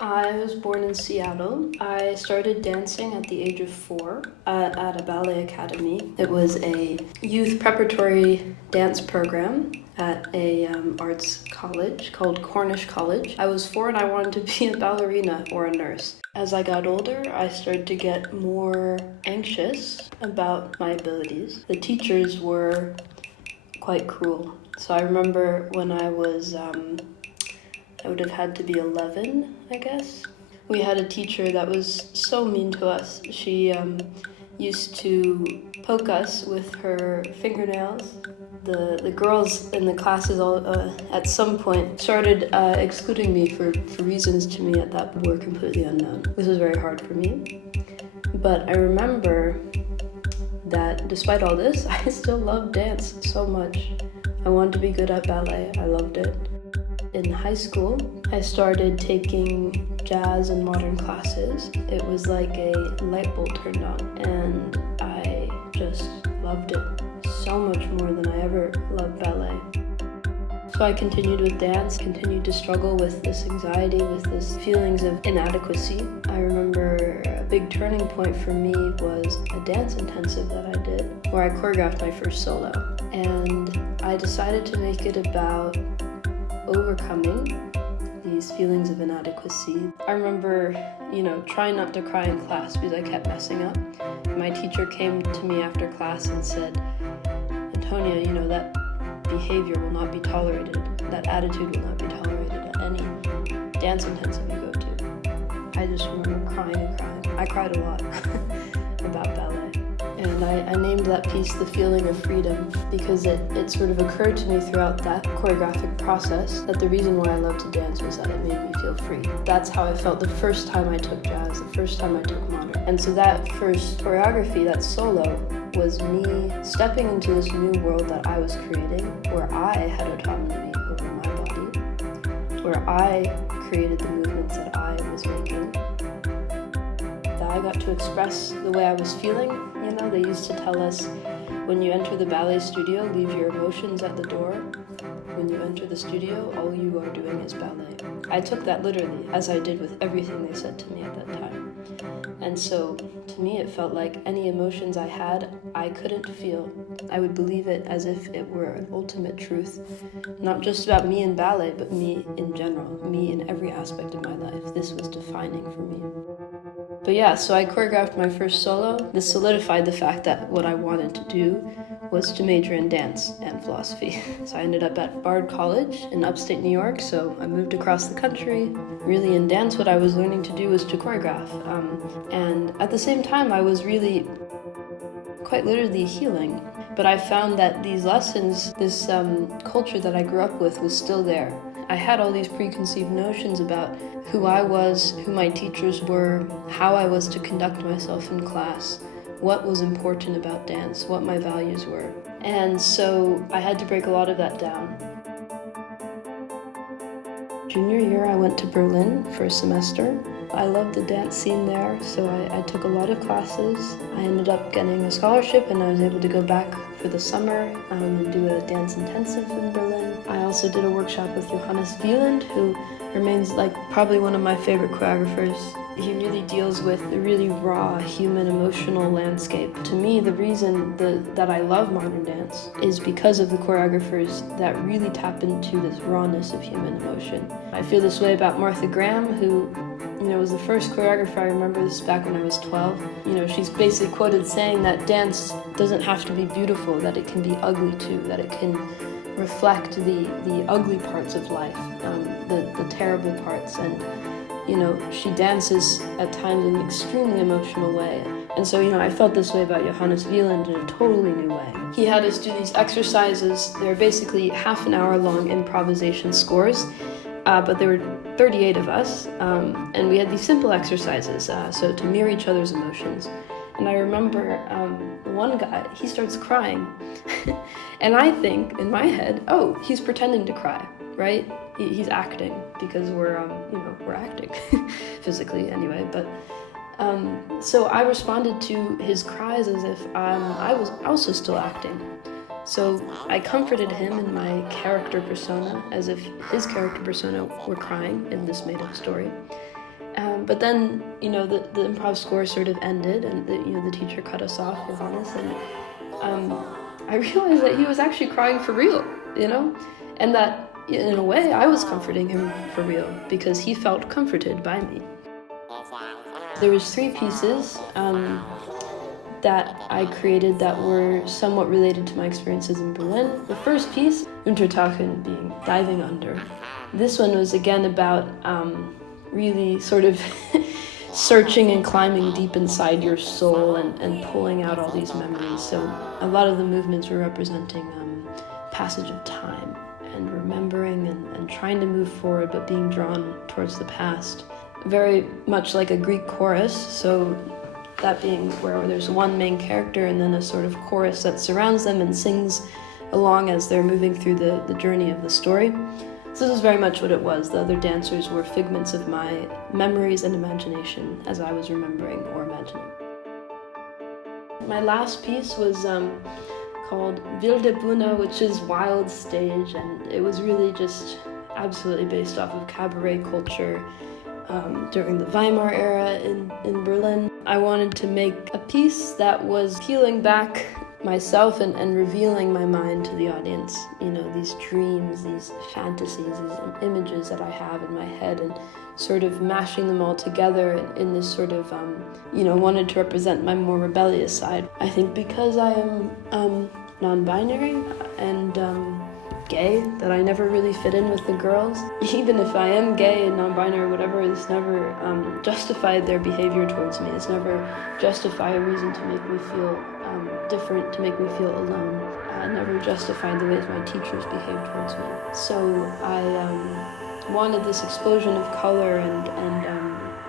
I was born in Seattle. I started dancing at the age of 4 at a ballet academy. It was a youth preparatory dance program at a arts college called Cornish College. I was 4 and I wanted to be a ballerina or a nurse. As I got older, I started to get more anxious about my abilities. The teachers were quite cruel. So I remember when I would have had to be 11, I guess. We had a teacher that was so mean to us. She used to poke us with her fingernails. The girls in the classes all at some point started excluding me for reasons to me at that were completely unknown. This was very hard for me. But I remember that despite all this, I still loved dance so much. I wanted to be good at ballet. I loved it. In high school, I started taking jazz and modern classes. It was like a light bulb turned on, and I just loved it so much more than I ever loved ballet. So I continued with dance, continued to struggle with this anxiety, with this feelings of inadequacy. I remember a big turning point for me was a dance intensive that I did, where I choreographed my first solo. And I decided to make it about overcoming these feelings of inadequacy. I remember, trying not to cry in class because I kept messing up. My teacher came to me after class and said, Antonia, that behavior will not be tolerated. That attitude will not be tolerated at any dance intensive you go to. I just remember crying and crying. I cried a lot about ballet. And I named that piece The Feeling of Freedom because it sort of occurred to me throughout that choreographic process that the reason why I loved to dance was that it made me feel free. That's how I felt the first time I took jazz, the first time I took modern. And so that first choreography, that solo, was me stepping into this new world that I was creating, where I had autonomy over my body, where I created the movements that I was making. That I got to express the way I was feeling. They used to tell us, when you enter the ballet studio, leave your emotions at the door. When you enter the studio, all you are doing is ballet. I took that literally, as I did with everything they said to me at that time. And so, to me, it felt like any emotions I had, I couldn't feel. I would believe it as if it were an ultimate truth, not just about me in ballet, but me in general, me in every aspect of my life. This was defining for me. But yeah, so I choreographed my first solo. This solidified the fact that what I wanted to do was to major in dance and philosophy. So I ended up at Bard College in upstate New York, so I moved across the country. Really in dance, what I was learning to do was to choreograph. And at the same time, I was really quite literally healing. But I found that these lessons, this culture that I grew up with was still there. I had all these preconceived notions about who I was, who my teachers were, how I was to conduct myself in class, what was important about dance, what my values were. And so I had to break a lot of that down. Junior year, I went to Berlin for a semester. I loved the dance scene there, so I took a lot of classes. I ended up getting a scholarship and I was able to go back for the summer and do a dance intensive in Berlin. I also did a workshop with Johannes Wieland, who remains probably one of my favorite choreographers. He really deals with the really raw human emotional landscape. To me, the reason that I love modern dance is because of the choreographers that really tap into this rawness of human emotion. I feel this way about Martha Graham, who was the first choreographer. I remember this back when I was 12. She's basically quoted saying that dance doesn't have to be beautiful, that it can be ugly too, that it can reflect the ugly parts of life, the terrible parts. And, she dances at times in an extremely emotional way. And so, I felt this way about Johannes Wieland in a totally new way. He had us do these exercises. They're basically half an hour long improvisation scores. But there were 38 of us, and we had these simple exercises, so to mirror each other's emotions. And I remember one guy, he starts crying, and I think in my head, oh, he's pretending to cry, right? He's acting because we're acting physically anyway. But so I responded to his cries as if I was also still acting. So I comforted him in my character persona, as if his character persona were crying in this made-up story. But then, the improv score sort of ended, and the teacher cut us off, Johannes, and I realized that he was actually crying for real, and that in a way I was comforting him for real because he felt comforted by me. There was 3 pieces that I created that were somewhat related to my experiences in Berlin. The first piece, Untertauchen, being diving under. This one was again about really sort of searching and climbing deep inside your soul and pulling out all these memories. So a lot of the movements were representing passage of time and remembering and trying to move forward but being drawn towards the past. Very much like a Greek chorus, so that being where there's one main character and then a sort of chorus that surrounds them and sings along as they're moving through the journey of the story. So this is very much what it was. The other dancers were figments of my memories and imagination as I was remembering or imagining. My last piece was called Wilde Bühne, which is wild stage, and it was really just absolutely based off of cabaret culture during the Weimar era in Berlin. I wanted to make a piece that was peeling back myself and revealing my mind to the audience. These dreams, these fantasies, these images that I have in my head, and sort of mashing them all together in this sort of, wanted to represent my more rebellious side. I think because I am non-binary and gay, that I never really fit in with the girls. Even if I am gay and non-binary or whatever, it's never justified their behavior towards me. It's never justified a reason to make me feel different, to make me feel alone. Never justified the ways my teachers behaved towards me. So I wanted this explosion of color and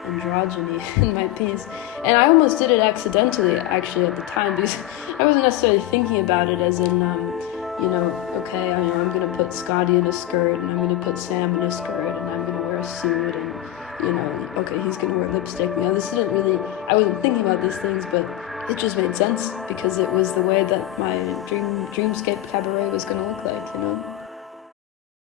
androgyny in my piece. And I almost did it accidentally, actually, at the time, because I wasn't necessarily thinking about it as in, okay, I'm going to put Scotty in a skirt, and I'm going to put Sam in a skirt, and I'm going to wear a suit, and, okay, he's going to wear lipstick. This didn't really, I wasn't thinking about these things, but it just made sense because it was the way that my dreamscape cabaret was going to look like,